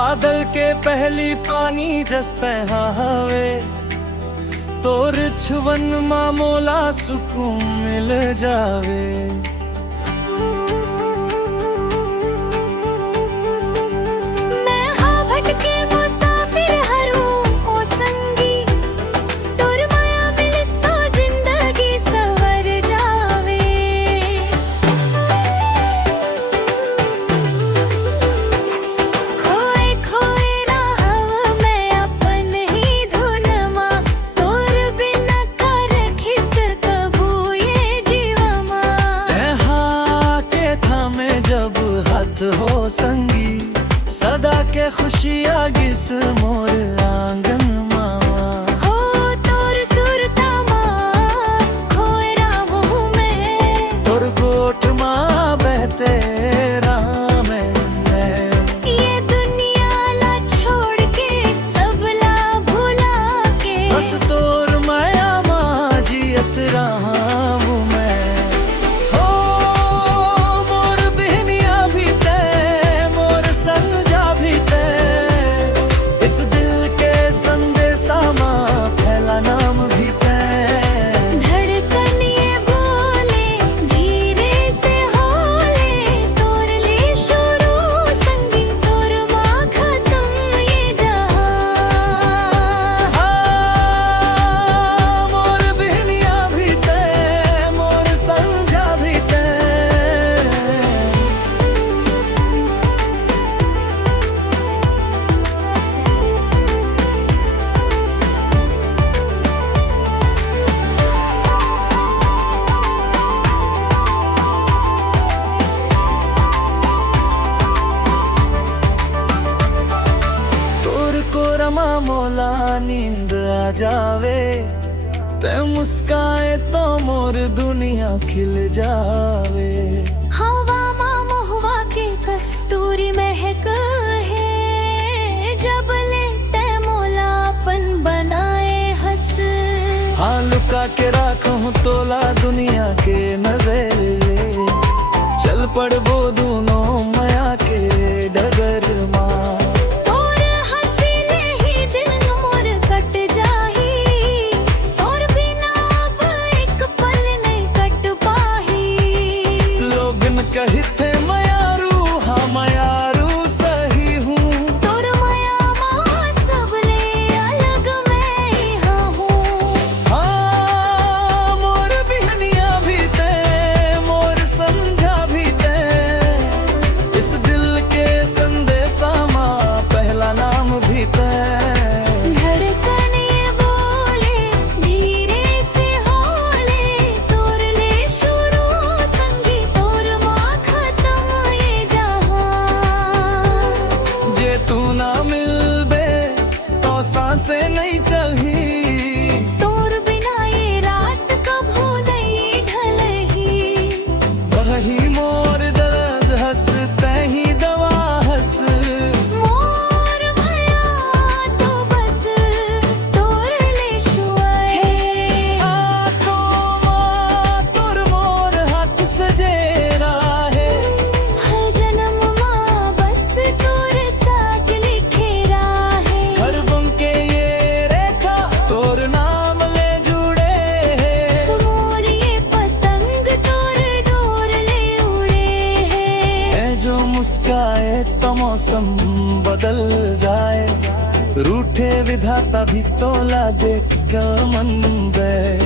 बादल के पहली पानी जस्ते हावे तोर छुवन मामोला सुकून मिल जावे। मैं हाँ भटके मुसाफिर हरू ओ संगी, तोर माया मिलिस तो जिंदगी सवर जावे। खोए खोए राहव मैं अपन ही धुन मा, तोर बिना कर खिस कबू ये जीवमा। हाँ के थामे जब हाथ हो संगी, सदा के खुशियाँ गिस मोर आंगन मावा। हो तोर सुरता माँ खोए राम हूँ मैं, तोर गोट माँ बहते राम मैं। ये दुनिया ला छोड़ के सब ला भुला के, बस तोर माया माँ जियत राम मैं। हो मोर बहनिया भी ते मोर संजा भी ते, इस दिल के संदेशा माँ फैला नाम भी ते। धड़कन ये बोले धीरे से होले, तोर ले शुरू संगी तोर माँ खत्म ये जहां। मोर बहनिया भी ते मोर संजा भी ते। तोर को रमा मोला नींद आ जावे, ते मुस्काए तो मोर दुनिया खिल जावे। हवा माँ महुआ के कस्तूरी महक है, जब लेते मोलापन बनाए हंस। हाँ लुका के राखूं तोला दुनिया के नजर ले, चल पड़ वो दोनों माया के डगर माँ। तोर हंसीले ही दिन मोर कट जाही, तोर बिना अब एक पल नहीं कट पाही। लोगन कहते मयारू हाँ मयारू सही हूँ, तोर माया माँ सबले अलग मैं यहाँ हूँ। हाँ मोर बिहनिया भी ते मोर समझा भी ते, इस दिल के संदेशा माँ पहला नाम भी ते। धड़कन ये बोले धीरे से होले, तोर ले शुरू संगी तोर माँ खत्म ये जहां। जे तू ना मिलबे तो सांसें नहीं चलही, तोर बिना ये रात कभू नहीं ढलही। वही मोर दर्द हंसते ही दवा हंस। मोर भया तो बस तोर ले शुआए, आँखों माँ तोर मोर हाथ सजेरा है, हर जन्म माँ बस तोर साथ लिखे राहे। हर बन के ये रेखा तोर नाम ले जुड़े है। मोर ये पतंग तोर डोर ले उड़े है। है जो मुस्काए तो मौसम बदल जाए, रूठे विधाता भी तोला देख कर मन गए।